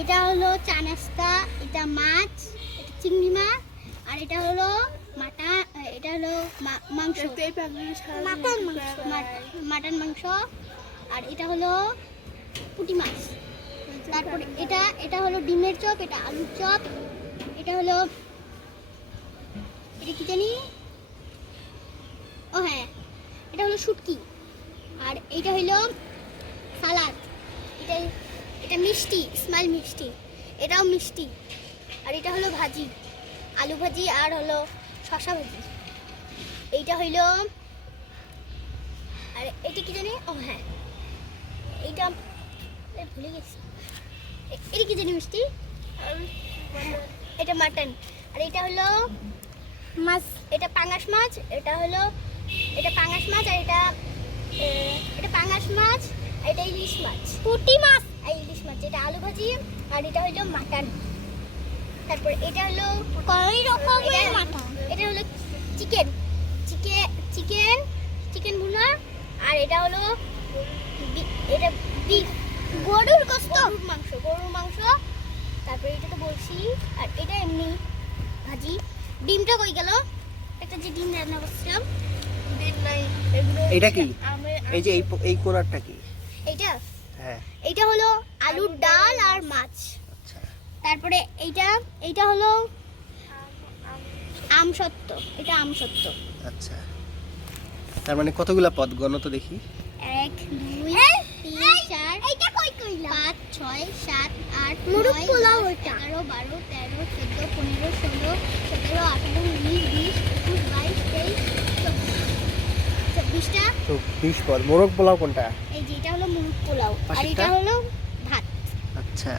এটা হলো চা নাস্তা, এটা মাছ, এটা চিংড়ি মাছ, আর এটা হলো এটা হলো মাংস, মাটন মাংস, আর এটা হলো পুঁটি মাছ। তারপরে এটা হলো ডিমের চপ, এটা আলুর চপ, এটা হলো এটা কি জানি, ও হ্যাঁ এটা হলো শুটকি, আর এটা হলো সালাদ, এটা মিষ্টি, স্মাইল মিষ্টি, এটাও মিষ্টি, আর এটা হলো ভাজি, আলু ভাজি, আর হলো শসা ভাজি। এইটা হইলো, আর এটা কি জানি, ও হ্যাঁ এইটা ভুলে গেছি, এটা কি জানি মিষ্টি, এটা মাটন, আর এটা হলো মাছ, এটা পাঙাশ মাছ, এটা পাঙাশ মাছ, আর এটা পাঙাশ মাছ, এটা ইলিশ মাছ, পুঁটি মাছ, আর ইলিশ মাছ, এটা আলু ভাজি, আর এটা হলো মাটন। তারপর এটা হলো কয় রকমের মাটন, এটা হলো চিকেন ভুনা, আর এটা হলো এটা বিফ, গরুর মাংস। তারপরে এটা তো বলছি, আর এটা এমনি ভাজি। ডিমটা কই গেল? একটা যে ডিম রান্না করছিলাম, ডিম নাই। এটা কি? এই যে এই কোরারটা কি? এইটা, হ্যাঁ, এইটা হলো আলুর ডাল আর মাছ। আচ্ছা। তারপরে এইটা হলো আমসত্ত্ব, এটা আমসত্ত্ব। আচ্ছা, তার মানে কতগুলা পদ গণ তো দেখি। 1 2 3 4 এইটা কই কইলা 5 6 7 8 9 10 11 12 13 14 15 16 17 18 19 20 21 22 23 24টা। তো 20 পদ। মোরগ পোলাও কোনটা? এই যে এটা হলো মুরগ পোলাও, আর পাশেরটা? এটা হলো ভাত। আচ্ছা।